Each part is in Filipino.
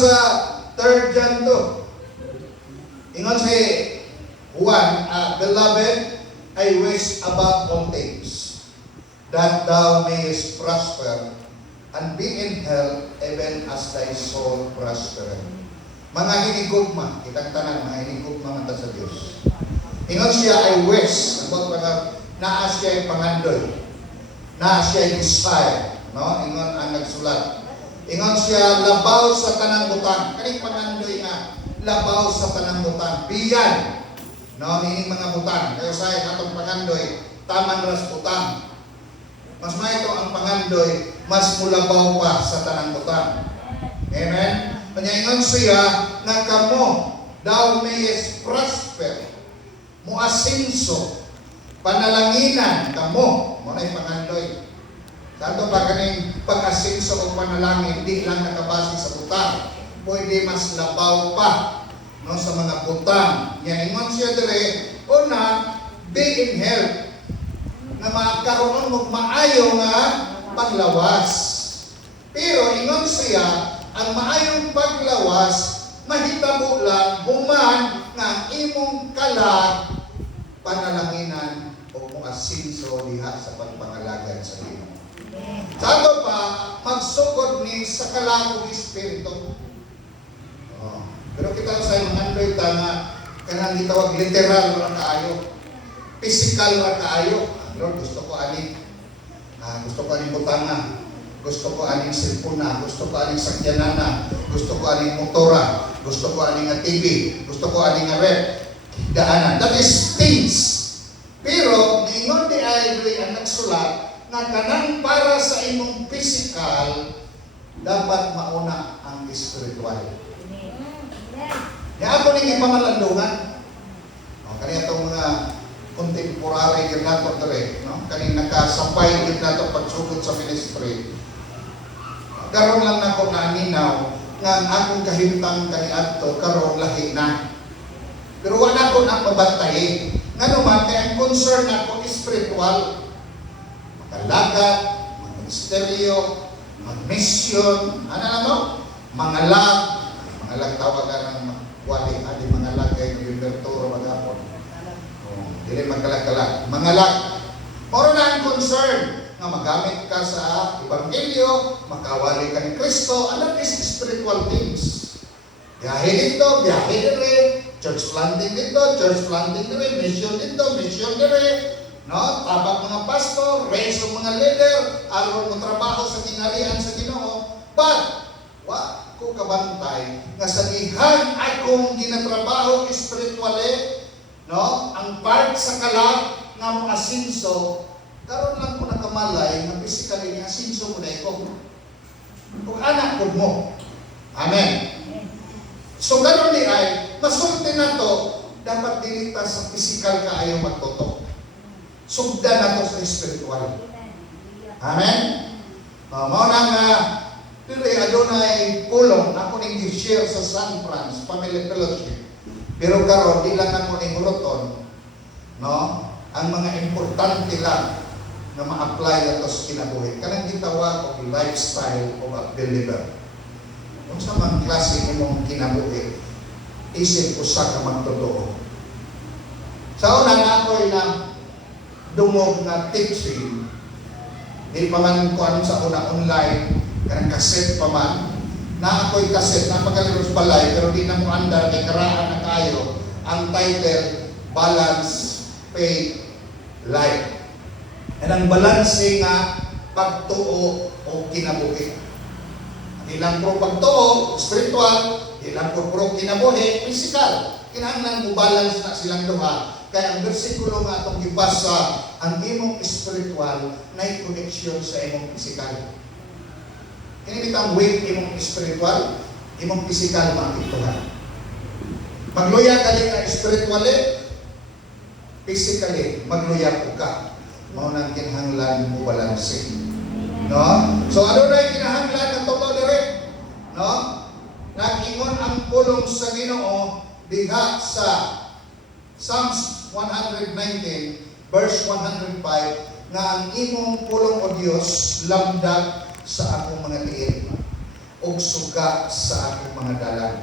sa 3 John 2. Ingon si Juan, Beloved, I wish above all things that thou mayest prosper and be in health even as thy soul prospereth. Mga hinigugma, kitang tanan, mga hinigugma mata sa Diyos. Ingon siya, I wish, naa siya pangandoy, naa siya desire, no? Ingon ang nagsulat. Ingon siya, labaw sa tanang butang. Kaning pangandoy nga, labaw sa tanang butang. Biyan, no? Nining mga butang. Kaya sa atong pangandoy, taman ras butang. Mas maito ang pangandoy, mas mulabaw pa sa tanang butang. Amen? Ingon siya, na kamo, thou mayest prosper, muasinso, panalanginan kamo, mo na yung pangandoy. Santo ba kaning pag-asinso o panalangin, hindi lang nakabase sa butang. Pwede mas labaw pa, no, sa mga butang. Yan, ingon siya dire, una, be in health, na magkaroon mo maayo nga paglawas. Pero ingon siya, ang maayong paglawas, mahitabo lang, human nga imong kalag, panalanginan o muasinso diha sa pagpangalagad sa iyo. Sato pa, magsugod ni sa kalakong espiritu. Pero kita sa mga andoy nga kanang gitawag literal ra kaayo, physical ra kaayo. Lord, gusto ko ani butanga, gusto ko aning cellphone, gusto ko aning sakyanana, gusto ko aning motora, gusto ko aning TV, gusto ko aning rep, daanan. That is things. Pero niingon di ay ang nagsulat na kanang para sa imong physical, dapat mauna ang spiritual. Kaya ako nang ipamalandungan. Kaya itong mga contemporary yun nato dire, no? Kaning nakasampay yun nato pagsugod sa ministry. Karon lang nako naaninaw nga ang akong kahimtang kaniadto karon lahi na. Pero wala ko na mabantayin. Nga naman, kaya ang concern ako spiritual. Makalagad, mag-ministeryo, mag-mission, mangalag tawagan ng wali, mangalag kayo ng Libertoro magapon. Dili magkalag-kalag. Mangalag. Moro na ang concern nga magamit ka sa Ebanghelyo, makawali ka ni Kristo, and that is spiritual things. Biyahe dito, biyahe dire, church planting dito, church planting dire, mission dito, mission dire. No, tabak mga pastor, raise ang mga leader, aron mo trabaho sa kinarian sa Ginoo. But wa ko kabantay nga sa ihan akong ginatrabaho spiritually, no, ang part sa kalag nga mo asinso, karon lang ko nakamalay nga physically nga asinso mo na iko. Kung anak ko mo. Amen. So karon ni ay masulti na to, dapat dilita sa physical kaayo magtutok. Sugdan nato sa spiritual. Amen? Mao na nga, dili adunay pulong ako ning gi-share sa San Franz Family Fellowship. Pero karon di lang ako ning huroton, no? Ang mga importante lang na ma-apply nato sa kinabuhi. Kanang gitawag og lifestyle of a believer. Unsa man klase imong kinabuhi, isip usa ka magtotoo. Sa una nga ako na dumog na teaching, di pa man kuan sa una online, kanang cassette pa man, na ako'y cassette, napakaliros balay, pero di na mo andar, kay karaan na kayo, ang title, Balance, Faith, Life. And ang balance nga, pagtuo o kinabuhi. Ilang pro pagtuo, spiritual, ilang pro kinabuhi, physical. Kinahanglan mo balance na silang duha. Kaya ang versikulo nga itong gibasa, ang imong spiritual na connection sa imong physical. Kini bitang weight imong spiritual, imong physical makituhan. Magluya ka din na spiritually, physically, magluya ko ka. Mao nang kinahanglan mo balanse. No? So ano na yung kinahanglan ng totoo dire? No? Nag-ingon ang pulong sa Ginoo diha sa Psalms 119 verse 105 nga ang imong pulong o Dios lamdag sa akong mga tiil. ug suga sa akong mga dalan.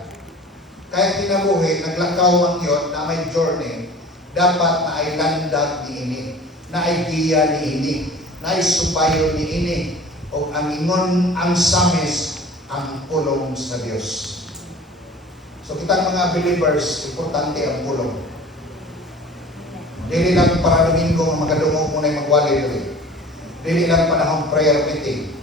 Kaya kinabuhi, naglakaw man yun na may journey, dapat na ay landag ni ini, na ay giya ni ini, na ay subayo ni ini, o ang ingon ang samis ang pulong sa Dios. So kitang mga believers, importante ang pulong. Dili lang para Domingo ang magadungog mo na yung magwali dili. Dili lang panahong prayer meeting.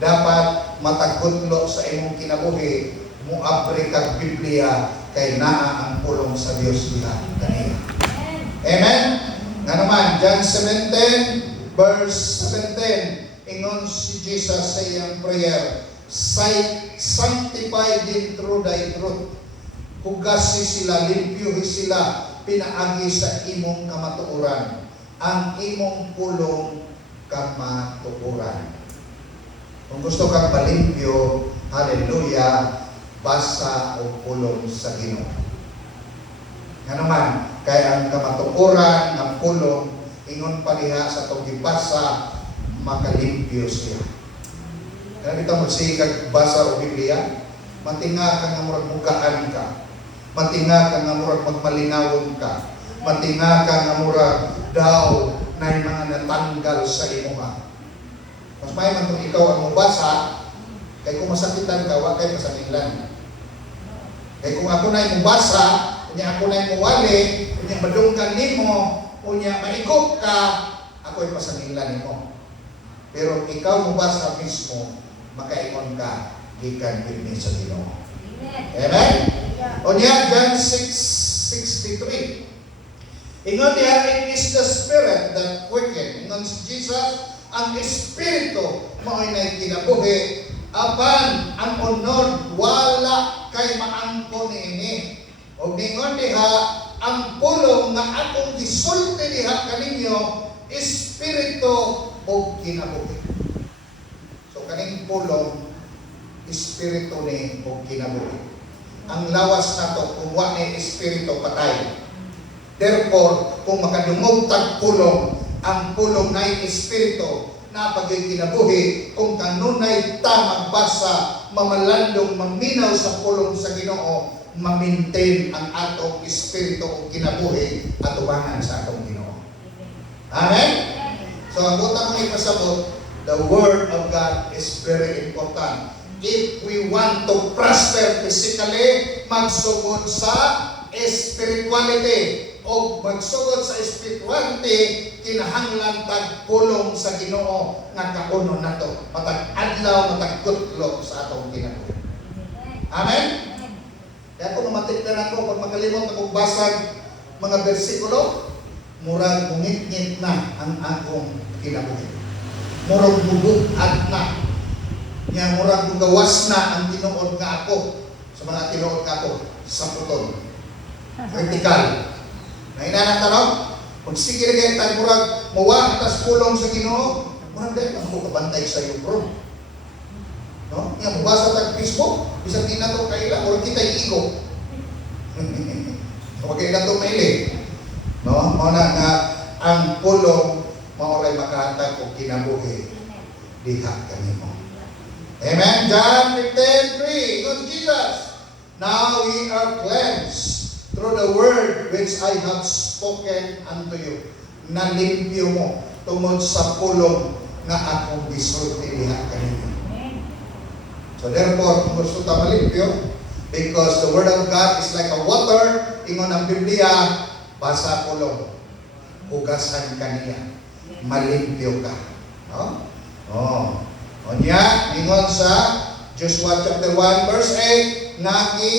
Dapat matagkutlo sa imong kinabuhi, muabri kag Biblia kay naa ang pulong sa Dios diha kaniya. Amen. Nga naman, John 17 verse 17, ingon si Jesus sa iyang prayer, sanctify them through thy truth. Hugasi sila, limpyuhi sila, pinaagi sa imong kamatuoran, ang imong pulong kamatuoran. Kung gusto kang malimpyo, hallelujah, basa o pulong sa Ginoo. Nga naman, kaya ang kamatuoran, ang pulong, ingon pa niya sa itong gibasa, makalimpyo siya. Kaya dito magsigag basa o Biblia, matinga ka nga murag mugaan ka, matinga ka nga murag magmalinawon ka, matinga ka nga murag daw na yung mga natanggal sa imuha. Mas may man kung ikaw ang mubasa, kaya kung masakitan ka, wag kayo masakilan. Kaya kung ako na yung mubasa, kunya ako na yung muwali, kunya madunggan nimo, kunya maikot ka, ako yung masakilan nimo. Pero ikaw mubasa mismo, makaikon ka, gikan bilmi sa Ginoo. Amen? O niya, John 6:63. Ingon niya, it is the Spirit that quicken. Ingon si Jesus, ang Espiritu mao'y na'y kinabuhi, apan ang unod wala kay maangko niini. O ningon diha, ang pulong nga akong gisulti diha kaninyo, Espiritu o kinabuhi. So kaning pulong, Espiritu ni o kinabuhi. Ang lawas na to, kung wa ni Espiritu, patay. Therefore, kung makadungog tag pulong, ang pulong na'y Espiritu, na pagkikinabuhi, kung kanunay ta magbasa, mamalandong, maminaw sa pulong sa Ginoo, ma-maintain ang atong Espiritu o kinabuhi at ubangan sa atong Ginoo. Amen? So, ang utang mong ipasabot, the Word of God is very important. If we want to prosper physically, magsugod sa spirituality. O magsugod sa spirituality, kinahanglan tag pulong sa Ginoo nga kauno nato. Matag adlaw, matag kutlo sa atong kinabuhi. Amen? Kaya kung matikdan ako, pag makalimot akong basag mga bersikulo, murag mungit-ngit na ang akong kinabuhi. Murag bubugad na. Nga murag gawas na ang tinuod nga ako sa mga tinuod nga ako sa puton. Vertical. Na inanang tanong, kung sige na kayo tayo murag mawa atas pulong sa Ginoo, murag dahil ako kabantay sa iyo, bro. No? Nga mabasa tag Facebook, isang di na ito kaila, murag kita iigo. Huwag kayo na ito maili. No? Mauna nga ang pulong mauray makahatag o kinabuhi diha kanimo. Amen? John 15:3, good Jesus. Now we are cleansed through the word which I have spoken unto you. Nalimpyo mo tungod sa pulong nga akong gisulti diha kanimo. So therefore, kung gusto ta malimpyo, because the word of God is like a water, ingon ang Biblia, basa pulong, hugasan kaniya, malimpyo ka. No? Oh. O niya, ingon sa Joshua chapter 1 verse 8, naki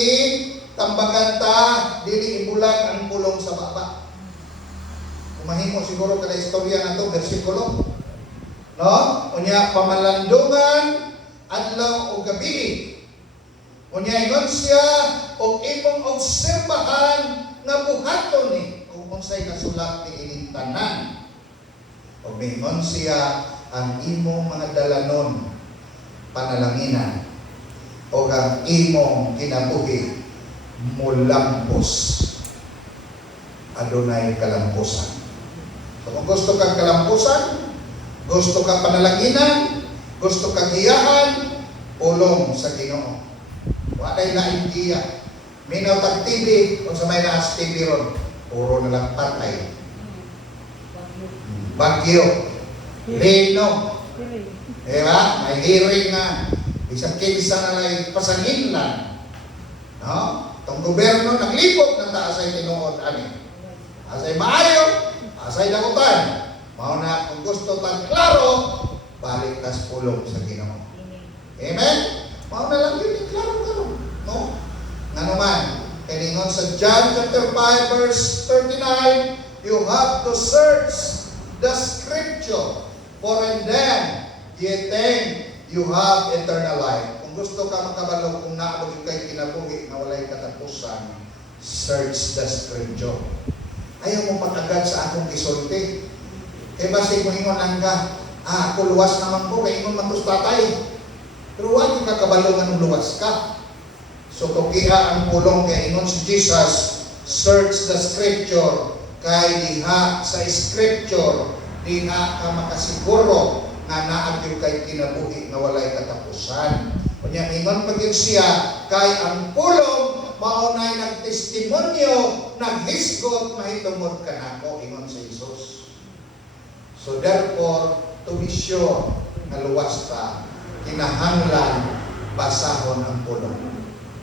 tambagan ta, dili ibulag ang pulong sa baba. Kumahimo siguro kada istorya na to, versikulo. No? O niya, pamalandungan, adlaw o gabi. O niya, ingon siya, o imong obserbahan nga buhaton ni, kung unsay nasulat ni ining tanan. O mingon siya, ang imong mga dalanon, panalanginan, o ang imong kinabuhi, mulampos. Adunay kalampusan. So kung gusto kang kalampusan, gusto kang panalanginan, gusto kang giyahan, pulong sa Ginoo. Walay laing giya. Minaw tag TV, kung sa may naas TV ron, puro na lang patay. Bagyo. Lino. Diba? May hearing na. Isang kinsa na lang pasangin lang. No? Itong gobyerno, naglipot ng taasay tinuod. Asay maayo, asay dakutan. Mauna, kung gusto tang klaro, balik tas pulong sa Ginoo. Amen? Mauna lang yun, klaro. No? Nga naman, kaningon sa John chapter 5 verse 39, you have to search the scripture, for in them ye think you have eternal life. Kung gusto ka makabalo, kung naabot kay kinabuhi na walay katapusan, search the scripture. Ayaw mo pag-agad sa akong gisulti. Kaya basta kung ingon lang ka, ako luwas naman ko, kaya ingon matus tatay. Pero huwag yung kakabalo nga nung luwas ka. So tukiha ang pulong kay ingon si Jesus, search the scripture, kay diha sa scripture, diha ka makasiguro nga naagyo kay kinabuhi na walay katapusan. Kunya ingon pagin siya, kay ang pulong maunay nagtestimonyo, naghisgot, mahitungod ka nako, ingon si Jesus. So therefore, to be sure na luwas ka, kinahanglan basahon ang pulong.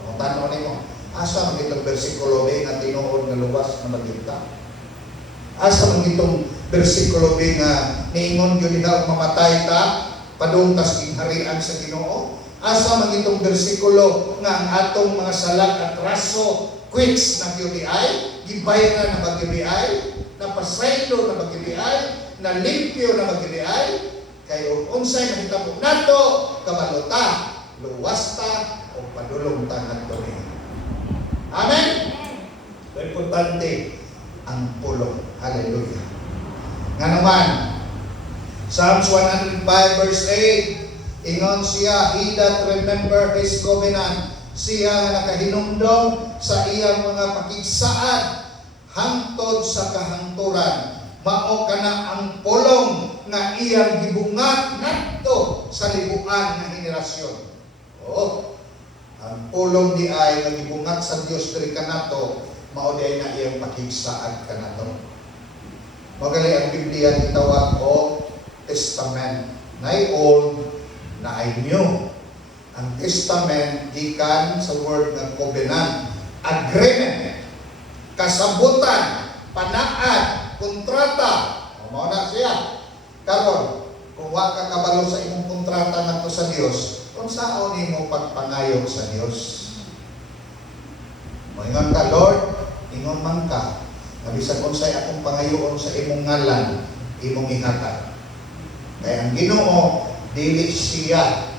O tanong nimo, asa man itong bersikulo B nga tinuod nga luwas na magita? Asa man itong bersikulo B nga niingon gyud diha mamatay ta, padungtas ginharian sa Ginoo? Asa man itong bersikulo nga ang atong mga salag at raso quits na gyud ay, gibayra na ba gyud ay, napasaylo na ba gyud ay, na limpyo na ba gyud ay, kay unsay mahitabo nato kabalota, luwas ta o padulong ta ngadto ni. Amen. Importante ang pulong. Hallelujah. Nga naman, Psalms 105 verse 8, ingon siya, he that remember his covenant, siya nga nakahinumdom sa iyang mga pakigsaad hangtod sa kahangturan. Mao kana ang pulong nga iyang gibungat ngadto sa libuan nga henerasyon. Ang pulong di ay nga gibungat sa Dios diri kanato, mao di ay na iyang pakigsaad kanato. Magali ang Biblia gitawag o Testament. Nay old, na ay new. Ang Testament gikan sa word nga covenant, agreement, kasabutan, panaad, kontrata. Mao na siya. Karon, kung wa ka kabalo sa imong kontrata ngadto sa Dios, kung saan nimo pagpangayo sa Dios? Moingon ka, Lord, ingon man ka, nabisag unsay akong pangayoon sa imong ngalan, imong ihatag. Kaya ang Ginoo, dili siya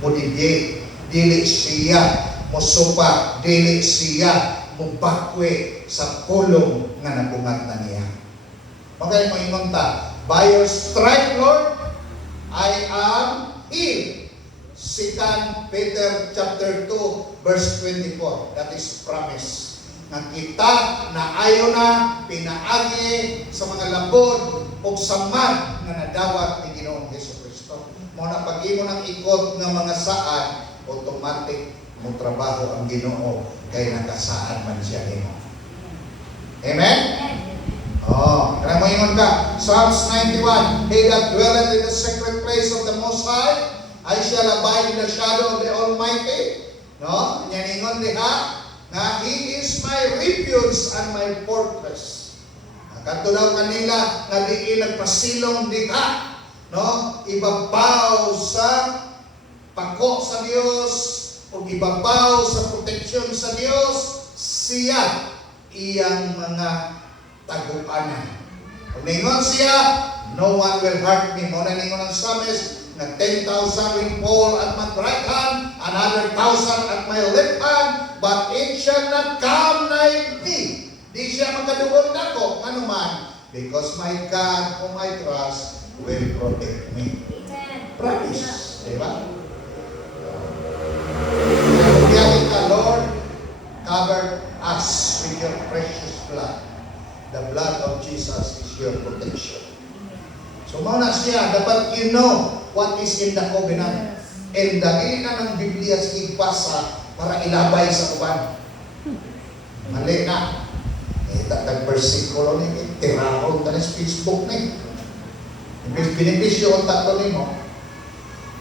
mudidye, dili siya musupa, dili siya mubakwe sa pulong nga nabungat na niya. Okay, moingon ta, by your stripe, Lord, I am healed. 2 Peter chapter 2 verse 24. That is promise. Nga kita na ayo na pinaagi sa mga labod o samad nga nadawat ni Ginoong Jesucristo. Mo na pag-imo ng ikot nga mga saad, automatic mo trabaho ang Ginoo kay nakasaad man siya nimo. Amen? Kaya mo ingon ka, Psalms 91, he that dwelleth in the secret place of the Most High, I shall abide in the shadow of the Almighty. No? Yan ingon diha, na He is my refuge and my fortress. Katulaw kanila, nga diin nagpasilong diha, no? Ibabaw sa pako sa Dios, o ibabaw sa proteksyon sa Dios, siya iyang mga tagupanan. Kung ningon siya, no one will hurt me. Muna ningon ang Psalmist, na 10,000 will fall at my right hand, another 1,000 at my left hand, but it shall not come nigh me. Di siya magkadugod nako, ano man, because my God whom I trust will protect me. Promise, di ba? Kaya ka, Lord, cover us with your precious blood. The blood of Jesus is your protection. So mauna siya, dapat you know what is in the covenant. and dili na ng Biblia ipasa para ilabay sa uban. Mali na. Tatag versikulo ni tirahon ta sa Facebook ni. Imbis benepisyo ang tatlo nimo,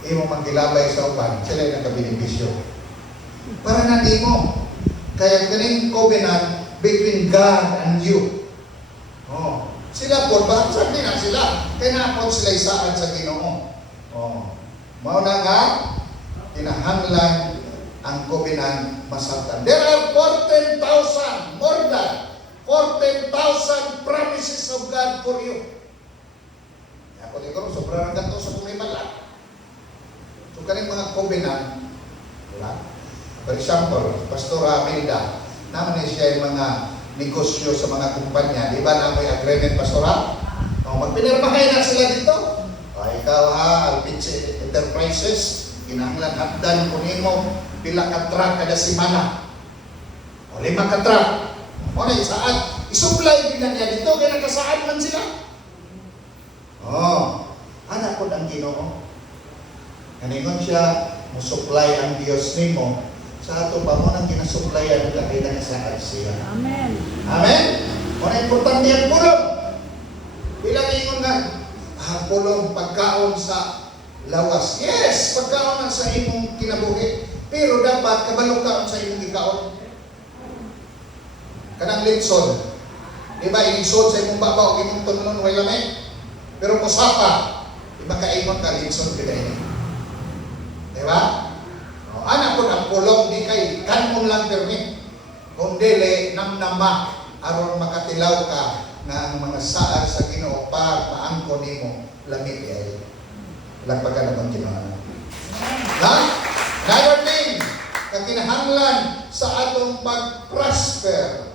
imo magilabay sa uban, sila yung nagka-benepisyo. Para na nimo. Kaya ganing covenant between God and you. Oh. Sila po, bakit din na sila? Kaya na sila isaan sa Ginoo. Oh. Mauna nga, kinahanglan ang covenant masabtan. There are 14,000, more than 14,000 promises of God for you. Ako siguro, sobrang ganito sa kumimala. So, kaning mga covenant, diba? For example, Pastor Amelda, naman siya yung mga negosyo sa mga kumpanya. Di ba na may agreement, Pastora? O, magpinirmahay na sila dito. O, ikaw ha, Alpiche Enterprises, kinahanglan hagdan ko nimo pila ka truck kada semana. O, 5 ka truck. O, na isaad. Isupply din na niya dito, kaya nakasaad man sila. O, anak ko ng Ginoo. Kaningon siya, musupply ang Diyos nimo. Sa ato pa mo nang ginasupplyan ka kaya nakasaad siya. Amen. Amen? Kung importante ang pulong. Bilang ingon nga, pulong pagkaon sa lawas. Yes, pagkaon sa imong kinabuhi. Pero dapat kabalong sa imong ikaon. Kanang litson. Diba, ilisod sa imong babaw, imong tunlon, way lamay. Pero musapa, diba kaimon ka litson kita ini. Diba? Anak ko ng pulong di kay kanmon lang permi. Kundi le namnama aron makatilaw ka nga ang mga saad sa Ginoo pa maangko nimo lamig ay. Lagpagan naman Ginoo. Ha? Another thing, ang kinahanglan sa atong pag-prosper.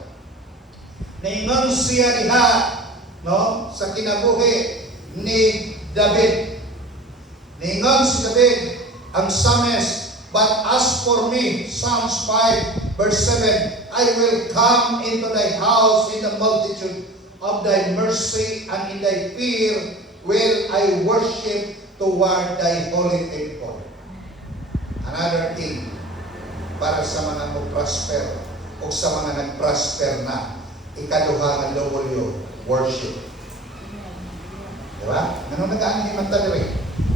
Naingon siya diha, no, sa kinabuhi ni David. Naingon si David ang psalmist. But as for me, Psalms 5 verse 7, I will come into thy house in the multitude of thy mercy, and in thy fear will I worship toward thy holy temple. Another thing, para sa mga mag-prosper o sa mga nag-prosper na, ikaduha ng W, worship. Diba? Ganun nag-aanhin man tadiri?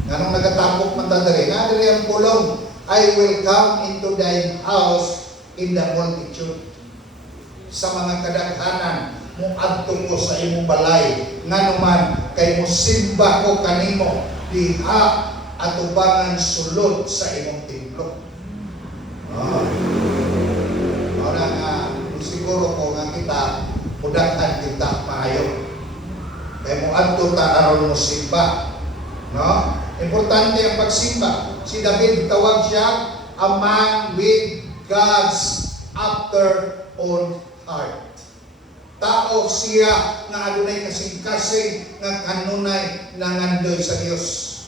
Ganun nagatapok man tadiri? Nadiri ang pulong, I will come into thy house in the multitude. Sa mga kadaghanan, muadto ko sa imong balay, nga naman kay mo simba ko kanimo diha atubangan sulod sa imong templo. Ora nga siguro ko nga kita mudatan kita maayo. Kay muadto ta aron mo simba, no? Importante ang pagsimba. Si David tawag siya a man with God's after own heart. Tao siya nga adunay kasing-kasing nga kanunay nangandoy sa Dios.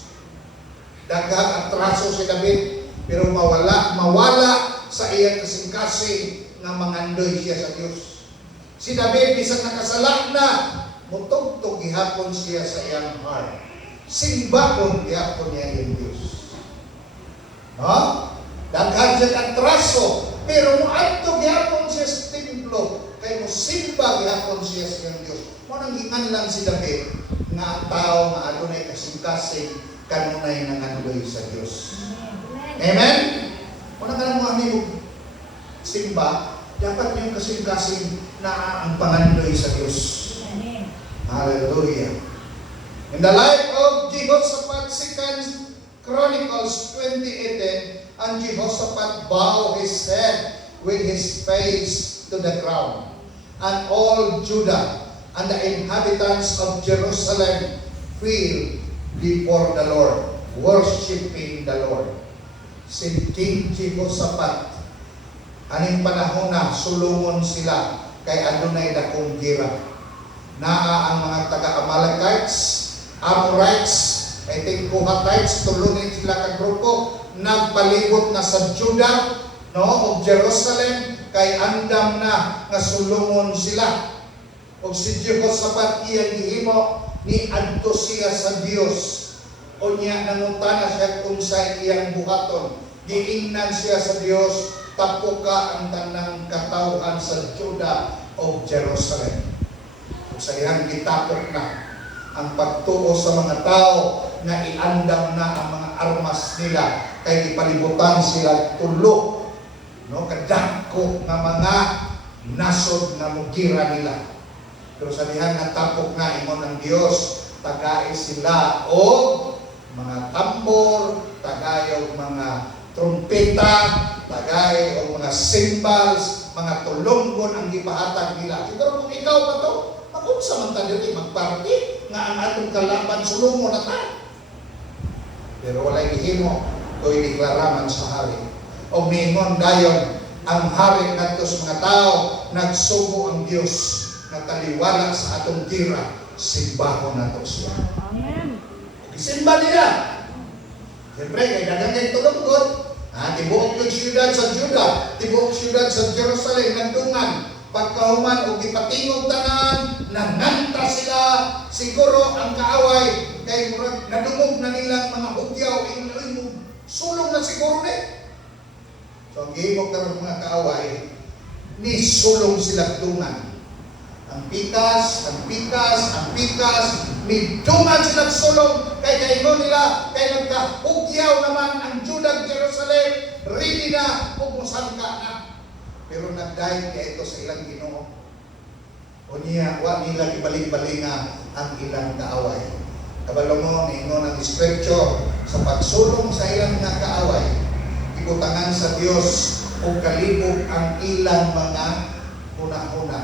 Daghang atraso si David pero mawala sa iyang kasing-kasing nga mangandoy siya sa Dios. Si David bisag nakasala na, mutugtog gihapon siya sa iyang heart. Simbakon gihapon niya yung Diyos. No? Daghan siya atraso, pero muadto gihapon siya sa templo, kay mo simba gihapon siya sa iyang Diyos. Mo nang hinganlan si David nga tao nga adunay kasing-kasing kanunay nangandoy sa Diyos. Amen? Mo nang kanang mga amigo simba, dapat yung kasing-kasing na ang pangandoy sa Diyos. Amen. Hallelujah. In the life of Jehoshaphat, 2 Chronicles 20:18, and Jehoshaphat bowed his head with his face to the ground, and all Judah and the inhabitants of Jerusalem fell before the Lord, worshiping the Lord. Si King Jehoshaphat, aning panahon na sulungon sila kay adunay dakong gira. Naa ang mga taga-Amalekites, Amorites, I think Kohatites, tulunin sila ka grupo, nagpalibot na sa Judah, no, of Jerusalem, kay andam na nga sulungon sila. O si Jehoshaphat iyang gihimo, ni adto siya sa Dios. O niya nangutana siya kung sa iyang buhaton. Giingnan siya sa Dios, tapo ka ang tanang katawhan sa Juda o Jerusalem. Kung sa iyang gitapok na ang pagtuo sa mga tao na iandam na ang mga armas nila kay ipalibutan sila tulo, no, kadako nga mga nasod na mugira nila. Pero sa dihang natapok na ingon ng Dios, tagay sila o mga tambor, tagay o mga trumpeta, tagay o mga cymbals, mga tulonggon ang gipahatag nila. Siguro kung ikaw pa to, magunsa man tayo magparty nga ang atong kalaban sulungo na ta. Pero walay gihimo to'y deklaraman sa hari. O mingon dayon ang hari ngadto sa mga tao, nagsugo ang Dios na taliwala sa atong tira, simbahon nato siya. Amen. Isimba nila. Siyempre, kay dagang kay tulungkod, tibuok yung siyudad sa Juda, tibuok siyudad sa Jerusalem, nagdungan, pagkahuman o gipatingog tanan, nanganta sila, siguro ang kaaway, kay murag nadungog na nilang mga hugyaw, sulong na siguro ni. So, ang gihimok na mga kaaway, ni sulong sila dungan. Ang pikas, midungan silang sulong, kay kaingon nila, kay nagkahugyaw naman ang Judah, Jerusalem, ready na, kung musangka na. Pero nagdahil kaya ito sa ilang Ginoo. O niya, wa nila ibalik-balinga ang ilang kaaway. Kabalo mo, ningon ang scripture, sa pagsulong sa ilang nga kaaway, ibutangan sa Dios, o kalibog ang ilang mga una-una.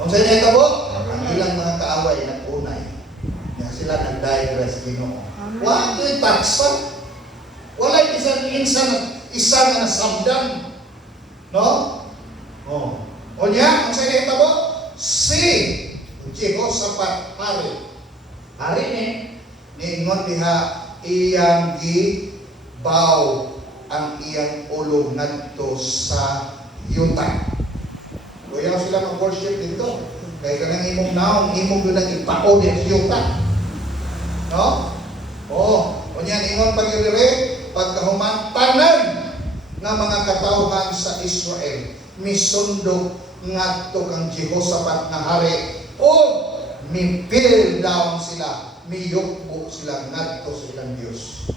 Kung sa inyo ito po, ang ilang mga kaaway nag-unay. Nga sila nag-dahil sa Ginoo. Wala yung taksa. Wala isang isa na nasabdan. No? O niya, kung sa inyo ito po, si Jehoshaphat hari. Hari ni, niingon diha, iyang gibaw ang iyang ulo ngadto sa yuta. Kuya sila mag-worship dito. Kaya ka nang imong naong, imong doon ang ipao din siyota. No? O niyan, ingon pag-ilire, pagkahumantanan nga mga katawhan sa Israel, misundok ngadto kang Jehoshaphat na hari, o mipil down sila, miyukbo sila ngadto sa ilang Diyos.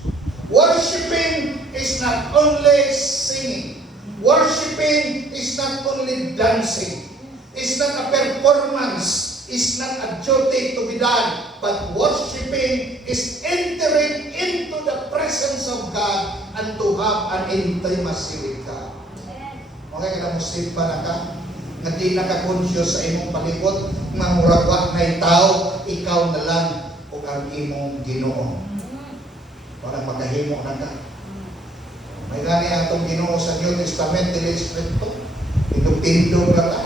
Worshiping is not only singing. Worshiping is not only dancing. It's not a performance. It's not a duty to be done. But worshiping is entering into the presence of God and to have an intimacy with God. Okay, kada Muslim pa na ka? Nga di naka-conscious sa imong palibot, nga muragwa na tao, ikaw na lang o ang imong Ginoo. Parang makahimo na ka. May gani atong Ginoo sa New Testament, dili Espiritu. Pindog-pindog na ka.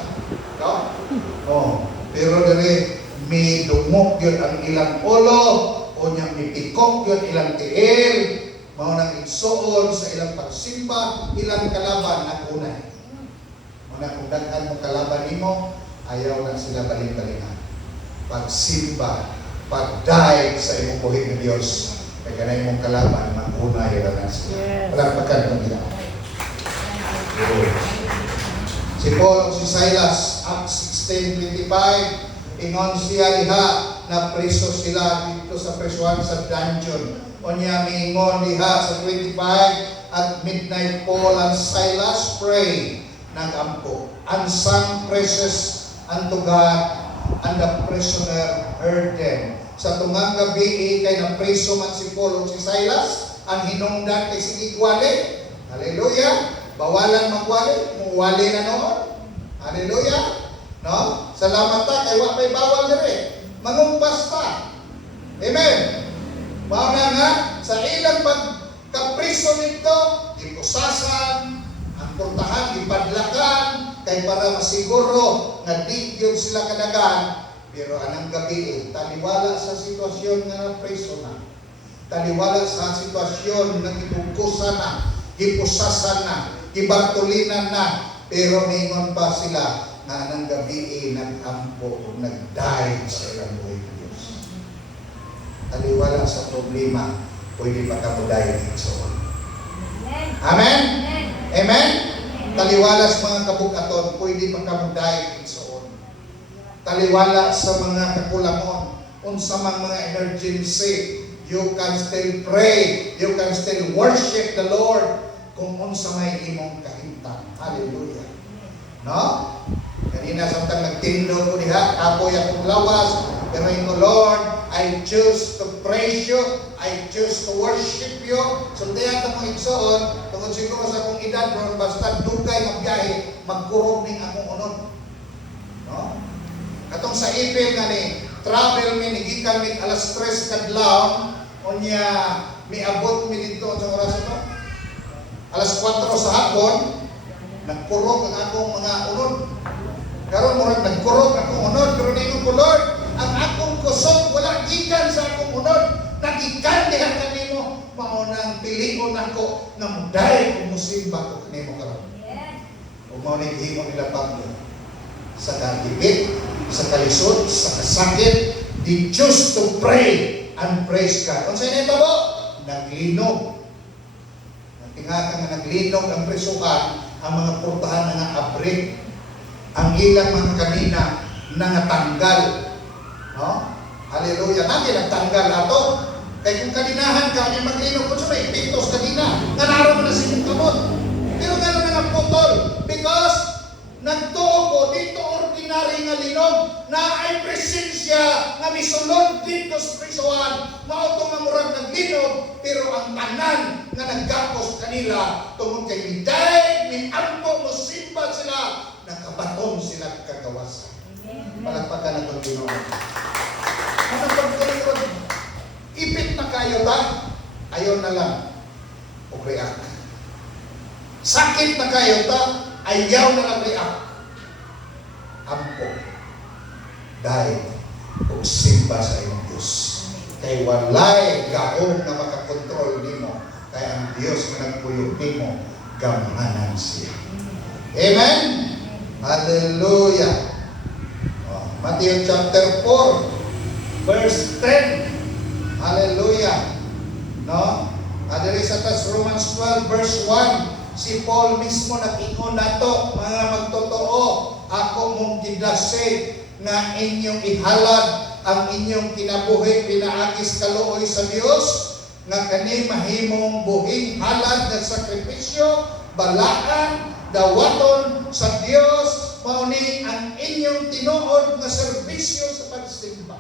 No? Pero dili, may dumok yun ang ilang ulo, o niyang mipikok yun ilang tiil, mao nang igsuon sa ilang pagsimba, ilang kalaban na unay. Mao na kung daghan mo kalaban nimo, ayaw na sila balik-balikan. Pagsimba, pagdaig sa imong buhig ng Diyos, kaya na imong kalaban, mag-unay na sila. Palagpakan ng Ginoo. Si Paul o si Silas, Acts 16:25, ingon siya diha na preso sila dito sa presuhan sa dungeon. O niya mingon diha sa 25, at midnight Paul and Silas pray, nagampo. Unsung praises unto God, and the prisoner heard them. Sa tungang gabi, kay na preso man si Paul o si Silas, ang hinungdan kay sige gwali. Hallelujah! Bawalan magwali, muwali na noon. Hallelujah! No? Salamat ta, kay wa may bawal dire. Manumpas ta. Amen! Mao na nga, sa ilang pagkapriso nito, ipusasan, ang puntahan, ipadlakan, kay para masiguro na di yun sila kadagan. Pero anang gabi, taliwala sa sitwasyon nga na-preso na. Taliwala sa sitwasyon na gibungkusan na, gipusasan na, gibartulinan na. Pero mingon pa sila na anang gabi nag-ampo o nag-dive sa ilang buhay ng Diyos. taliwala sa problema, pwede pa ka muday igsoon. Amen? Amen? Taliwala sa mga kabugaton, pwede pa ka muday igsoon. Taliwala sa mga kakulangon, unsa man mga emergency, you can still pray, you can still worship the Lord kung unsa may imong kahimtang. Hallelujah. No? Kanina samtang nagtindo ko diha, apoy akong lawas, pero ino Lord, I choose to praise you, I choose to worship you. So diyan ta mo igsoon, tungod siguro sa akong edad ron, basta dugay nga biyahe, magkurog ning akong unod. No? Katong sa ipil nga ni travel mi gikan mi alas 3 kadlaw, unya miabot mi dito sa oras ito. Alas 4 sa hapon, nagkurog ang akong mga unod. Karon murag nagkurog akong unod, pero ningon ko Lord, ang akong kusog wala gikan sa akong unod, nagikan diha kanimo, mao nang pilion nako nga muday kung musimba ko kanimo karon. Ug mao ni gihimo nila Pablo. Sa kagipit, sa kalisod, sa kasakit, they choose to pray and praise God. Kung saan ito po? Naglinog. Natinga nga naglinog ang presuhan, ang mga portahan nga abrik, ang ilang mga kanina na natanggal. No? Hallelujah. Nagi nagtanggal ato. Kaya kung kaninahan ka, may maglinog ko sa may pintos kanina, nanaro mo na si kamot. Pero gano'n na nagputol. Because nagtuo ko dito ordinary nga linog na ay presensya nga misulod dito sa prisuhan, mauto nga murag naglinog, pero ang tanan nga naggapos kanila tungod kay miday, minampo mo simba sila, nakabaton sila kagawasan. Palagpagan na itong Ginoo. Ano pagkalikod? Ipit na kayo ta, ayaw na lang o react. Sakit na kayo ta, ayaw na lang react. Ampo. Dahil kung simba sa iyong Diyos. Kay walay gaong na makakontrol nimo. Kaya ang Diyos na nagpuyog nimo, gamahanan siya. Amen? Hallelujah. Matthew chapter 4, verse 10. Hallelujah. No? Adiri sa tas Romans 12, verse 1. Si Paul mismo nag-ingon nato, mga magtotoo, ako mong gidasig nga inyong ihalad ang inyong kinabuhi pinaagis kaluoy sa Dios, nga kani mahimong buhing halad nga sakripisyo, balaan, dawaton sa Dios, mauni ang inyong tinuod nga serbisyo sa pagsimba.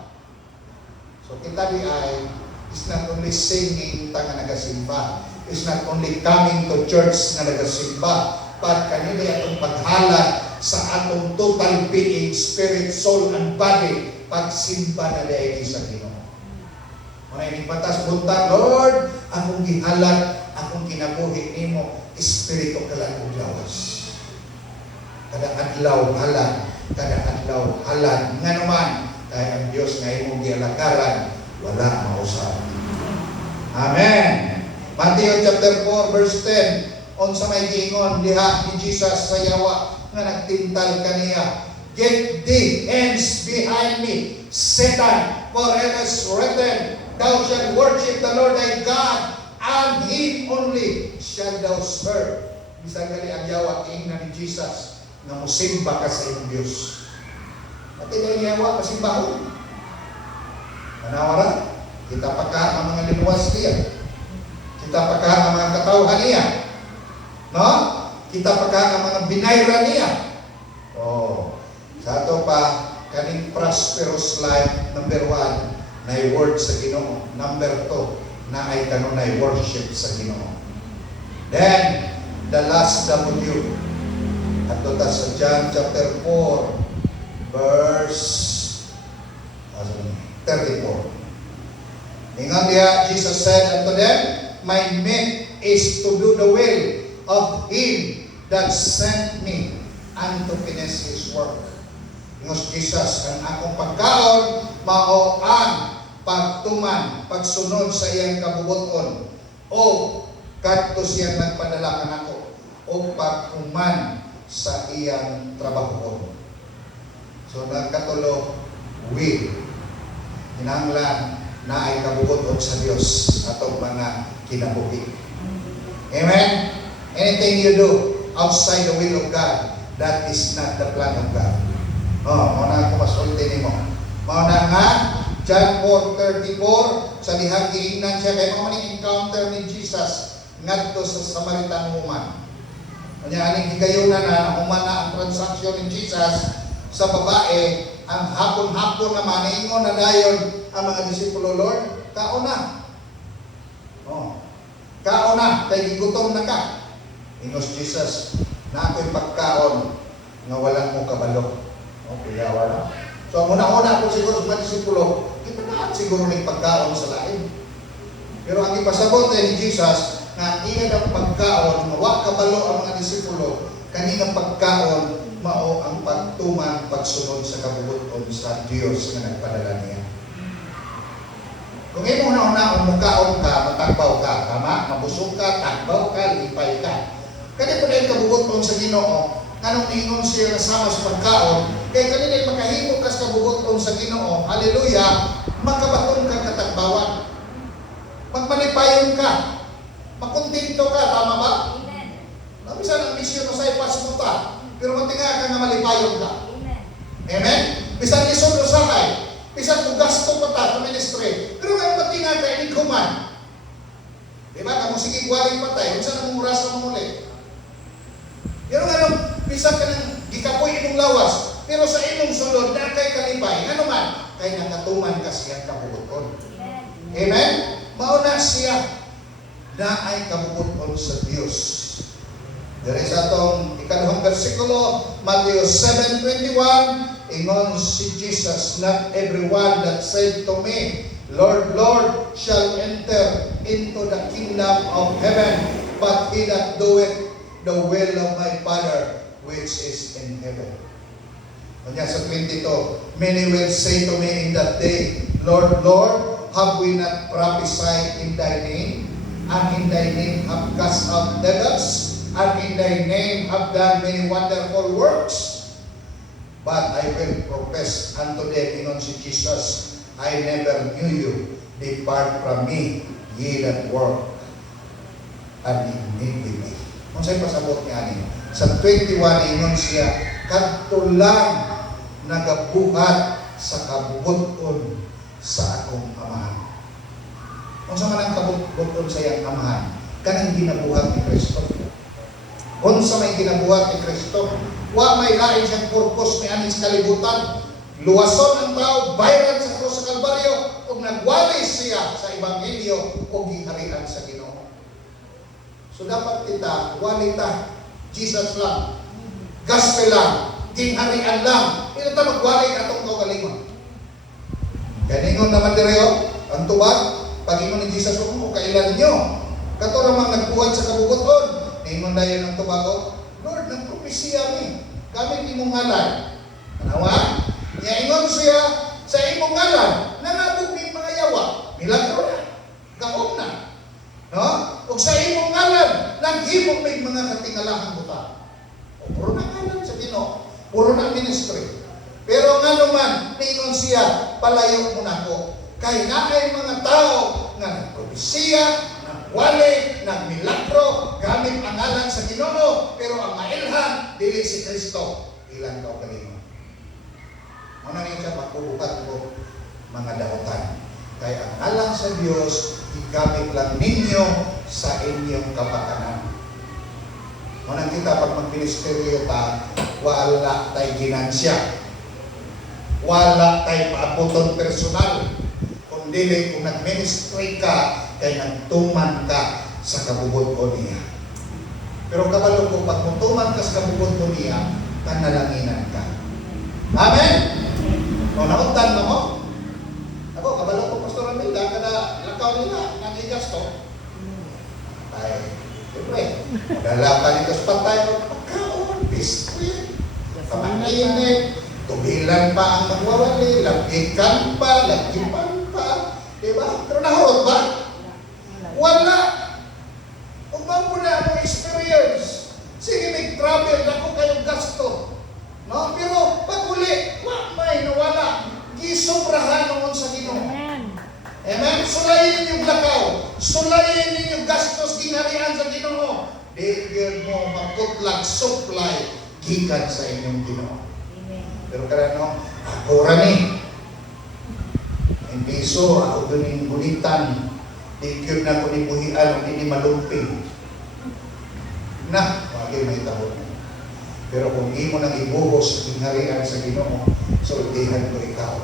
So kita di ay, is not only singing ta nga nagasimba, is not only coming to church na nagasimba, but kanila atong paghalad sa atong total being, spirit, soul, and body, pagsimba na dahil sa Ginoo. Mga inipatas buntag, Lord, akong gihalad, akong kinabuhi nimo, espiritu kalang lawas. Kada adlaw halad, kada adlaw halad, nga naman, kaya ang Diyos nga imong gialakaran, wala mausap. Amen. Matthew chapter 4 verse 10, on sa may gingon diha ni Jesus sa yawa nga nagtintal kaniya, get thee hence behind me, Satan, for it is written, thou shalt worship the Lord thy God, and Him only shall thou serve. Bisag gali ang yawa ingna ni Jesus nga musimba ka sa iyong Diyos. At ina yawa masimbaho. Manawara, kita pa ka ang mga linuwas niya. Kita pa ka ang mga katawhan niya. No? Kita pa ka ang mga binayra niya. Oh. Sa ato pa, kaning prosperous life, number 1, na word sa Ginoo. Number 2, na ay kanunay worship sa Ginoo. Then, the last W. Ato ta sa John chapter 4, verse 34. Ingat dia, Jesus said unto them, my meat is to do the will of Him that sent me and to finish His work. Ngos Jesus, ang akong pagkaon, mao ang pagtuman, pagsunod sa iyang kabubuton, o kadto siyang nagpadala kanako, o paghuman sa iyang trabaho. So nagkatulo, will. Hinanglan, na ay kabubuton sa Dios atong mga kinabuhi. Amen? Anything you do outside the will of God, that is not the plan of God. Muna ako masulti nimo. Muna nga, John 4:34, sa dihang giingnan siya, kaya mga encounter ni Jesus ngadto sa Samaritan woman. Kanya aning higayunan na humana ang transaksyon ni Jesus sa babae, ang hapon-hapon naman, ingon na dayon ang mga disipulo, Lord, kauna. Kauna, kay gigutom na ka. Ingos Jesus, na ako'y pagkaon nga walang mo kabalo. Okay, wala. So, muna-una ako siguro sa mga disipulo, kita na siguro ng pagkaon sa lain. Pero ang ipasabot ni Jesus, na iyan ang pagkaon, mawa kabalo ang mga disipulo, kaninang pagkaon, mao ang pagtuman, pagsunod sa kabubuton sa Diyos na nagpadala niya. Kung imo na mukaon ka, matagbaw ka, tama? Mabusog ka, tagbaw ka, lipay ka. Kaya po na yung kabubuton sa Ginoo, kanong ingon siya nasama sa pagkaon, kaya kanina makahimo ka sa kabubuton sa Ginoo, hallelujah, makabaton ka katagbawan. Magmalipayon ka, makontento ka, tama ba? Amen. Nabisan ang misyon mo sa ipasmuta, pero matinga ka nga malipayon ka. Amen. Amen? Bisan lisod usahay, bisan kung gasto pa ta sa ministry, pero ngayon matinga ka, hindi kuman. Diba? Kamu sige guwaling patay, kung saan ang oras na muli. Pero nga bisan ka ng gikapoy imong lawas, pero sa imong sulod, na kay kalipay, nga naman, kay nakatuman ka siya kabubuton. Amen? Mauna siya na ay kabubuton sa Diyos. There is atong ikaduhang versikulo, Matthew 7:21, ingon si Jesus, not everyone that said to me, Lord, Lord, shall enter into the kingdom of heaven, but he that doeth the will of my Father which is in heaven. Kanya sa 22, many will say to me in that day, Lord, Lord, have we not prophesied in thy name? And in thy name have cast out devils? And in thy name have done many wonderful works? But I will profess unto them, ingon si Jesus, I never knew you. Depart from me, ye that work and iniquity. Kung sa'yo pasabot niya ni, sa 21, ingon siya, kadto lang nagabuhat sa kabubuton sa akong amahan. Kung sa man ang kabubuton sa iyang amahan, kanang ginabuhat ni Kristo. Kung sa may ginabuhat ni Kristo, wa may lain siyang purpose ni aning kalibutan. Luwason ang tao, bayran sa krus sa Kalbaryo, ug nagwali siya sa Ebanghelyo o giharian sa Ginoo. So dapat kita, walita, Jesus lang, gospel lang, gingharian lang, hindi na magwali atong kaugalingon. Ganingon naman direo, ang tubag, pag-ingon ni Jesus, kung kailan nyo, kato ramang nagbuhat sa kabubuton, ingon na yun ang tubago, Lord, nagpropesya mi, kami imong ngalan. Anawa? Niya ingon siya sa imong ngalan, nanabog ni mga yawa, milagro na, gaom na. No? O sa imong ngalan, naghimong may mga katingalahan buta. O puro na ngalan sa Ginoo, puro na ministry. Pero nga naman, ningon siya, palayo mo na ko. Kaya na ay mga tao nga nagpropesya, nagwali, nagmilagro, gamit ang ngalan sa Ginoo, pero ang mailhan, dili si Kristo. Ilan ka o kanino? Muna rin siya magpubukat ko mga daotan. Kaya ang ngalan sa Diyos, igamit lang ninyo sa inyong kapakanan. Muna kita pag mag-ministeryo ta, wala tayo ginansya. Wala tayo paabuton personal. Kung dili, kung nag-ministry ka, kaya nagtuman ka sa kabubuton niya. Pero kabalo ko, pag mutuman ka sa kabubuton niya, kanalanginan ka. Amen? O nauntan mo? Ako, kabalo ko, Pastor Amilda, kada lakaw nila, nangigas to. Ay, siyempre, magalapan nito sa patay, pagkaon, biskuit, kamainit, tubilan pa ang magwawali, lagikan pa, lagipan pa, diba? Pero nahurot ba? Wala. Kung mo na ang experience, sige, mag-travel, ako kayong gasto. No? Pero pag uli, may nawala. Gisobrahan naman sa Ginoo. Amen. Amen. gikan sa inyong Ginoo. Pero karano, ako rani. Ang piso, ako doon yung gulitan. Di yun na ko ni buhian, hindi malumping. Na, wagi may tawag. Pero kung imo nang ibuhos sa gingharian sa Ginoo, sultihan ko ikaw.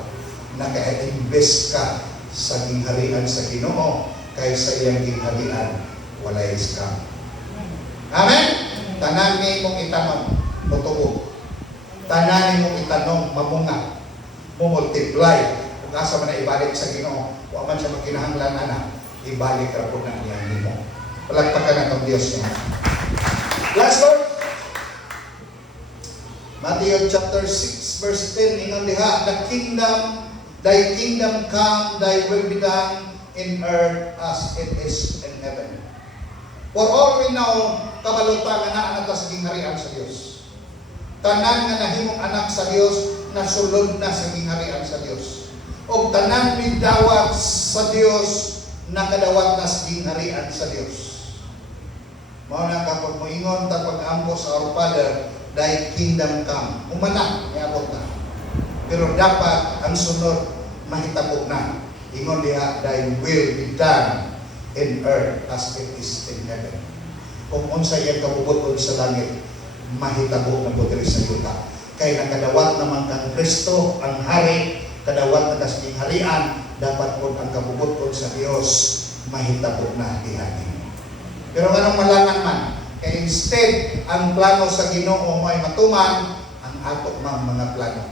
Naka-invest ka sa gingharian sa Ginoo, kaysa iyang gingharian, walay scam. Amen? Tanan ni mong itanong, totoo. Tanan ni mong itanong, mamunga, multiply. Kung asa man na ibalik sa Ginoo, kung man siya magkinahanglan na, ibalik ra po na niya nimo. Palagpakan na itong Diyos niya. Last Lord. Matthew chapter 6 verse 10, ingon diha, thy kingdom come, thy will be done in earth as it is in heaven. For all we know, kabalutan na anak sa gingharian sa Dios. Tanan nga nahimong anak sa Dios, nasulod na sa gingharian sa Dios. O tanan midawat sa Dios, nakadawat na sa gingharian sa Dios. Mao na kapag moingon ta pag-ampo sa Our Father, thy kingdom come. Umana, niabot na. Pero dapat ang sunod mahitabo na. Ingon diha, thy will be done in earth as it is in heaven. Kung unsa iyang kabubuton sa langit, mahitabo na po diri sa yuta. Kay nakadawat naman kang Kristo ang hari, kadawat na sa harian, dapat po ang kabubuton sa Dios mahitabo na diha. Pero anong malangan man, kaya instead, ang plano sa Ginoo may matuman, ang ato mang mga plano.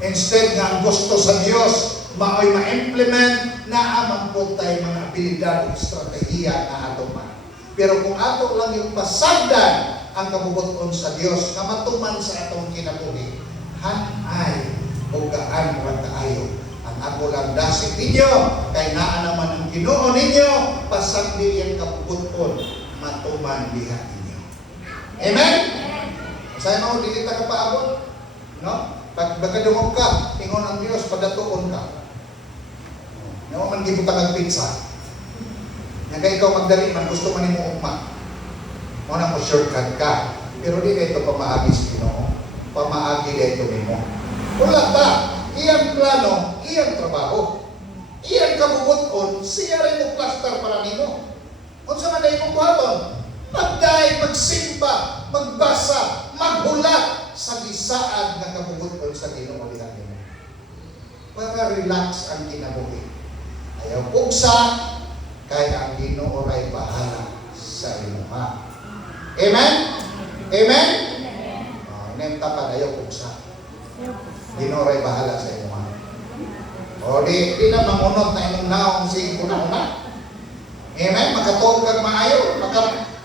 Instead nga ang gusto sa Dios, mao'y ma-implement na amang po tayo mga abilidad o estratehiya na ato man. Pero kung ato lang yung pasagdan ang kabubuton sa Dios, na matuman sa atong kinabuhi, hanay o gaan ra kaayo. Ang ako lang dasig ninyo, kay naa naman ang Ginoo ninyo, pasagdi yung kabubuton, matuman diha ninyo. Amen? Saya mo, dili ta ka paabot. No? Pag bagadungog ka, ingon ang Dios, padatuon ka. No, man gibutang ang pizza. Nga ikaw magdali man, gusto man nimo ugma. Mo na mo shortcut ka. Pero di ito pamaagis Ginoo. Pamaagi dito nimo. Wala ta. Iyang plano, iyang trabaho. Iyang kabubuton, siya rin mo plaster para nimo. Kung sa manay mong buhaton, magday, magsimba, magbasa, maghulat sa bisaad na kabubuton sa Ginoo diha nimo. Para relax ang kinabuhi. Ayaw pugsa, kaya ang Ginoo ray bahala sa imo. Amen? Amen? Nemta pa ayaw pugsa. Ginoo ray bahala sa imo. O di na mangunot na imong naong si una-una. Amen? Makatuog kag maayo,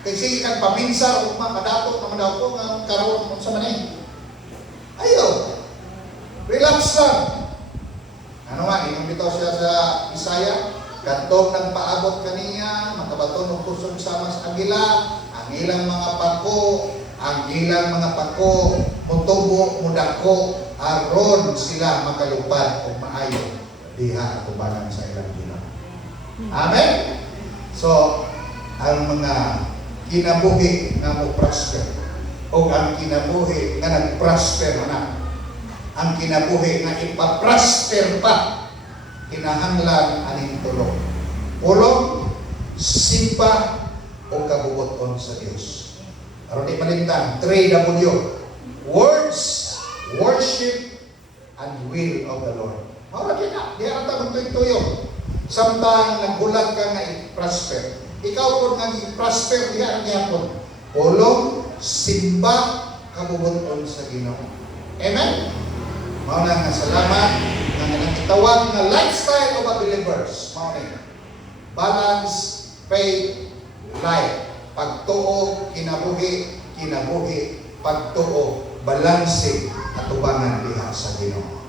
kasi kag paminsar ug makadato naman daw ko nga karon unsa man eh. Ayo. Relax lang. Ano nga, ingon bitaw siya sa Bisaya, kantong nagpaabot kaniya, makabaton og kusog sama sa agila, ang ilang mga pako, mutubo, mudako, aron sila makalupad o maayo diha atubanan sa ilang Ginoo. Amen? So, ang mga kinabuhi nga mo prosper o ang kinabuhi nga nag-prosper na, ang kinabuhi nga ipaprosper pa, kinahanglan aning tulong. Pulong, simpa, o kabubuton sa Diyos. Aron di malintang, 3W. Words, worship, and will of the Lord. Mawala na, di ata magtuyo. Samtang nagbulag ka nga i-prosper. Ikaw po nga i-prosper, di ang yapon. Pulong, simba, kabubuton sa Ginoo. Amen? Mauna nga salamat nga nagitawag nga lifestyle of a believers. Mauna. Balance, faith, life. Pagtuo, kinabuhi, pagtuo, balanse, at ubangan diha sa Ginoo.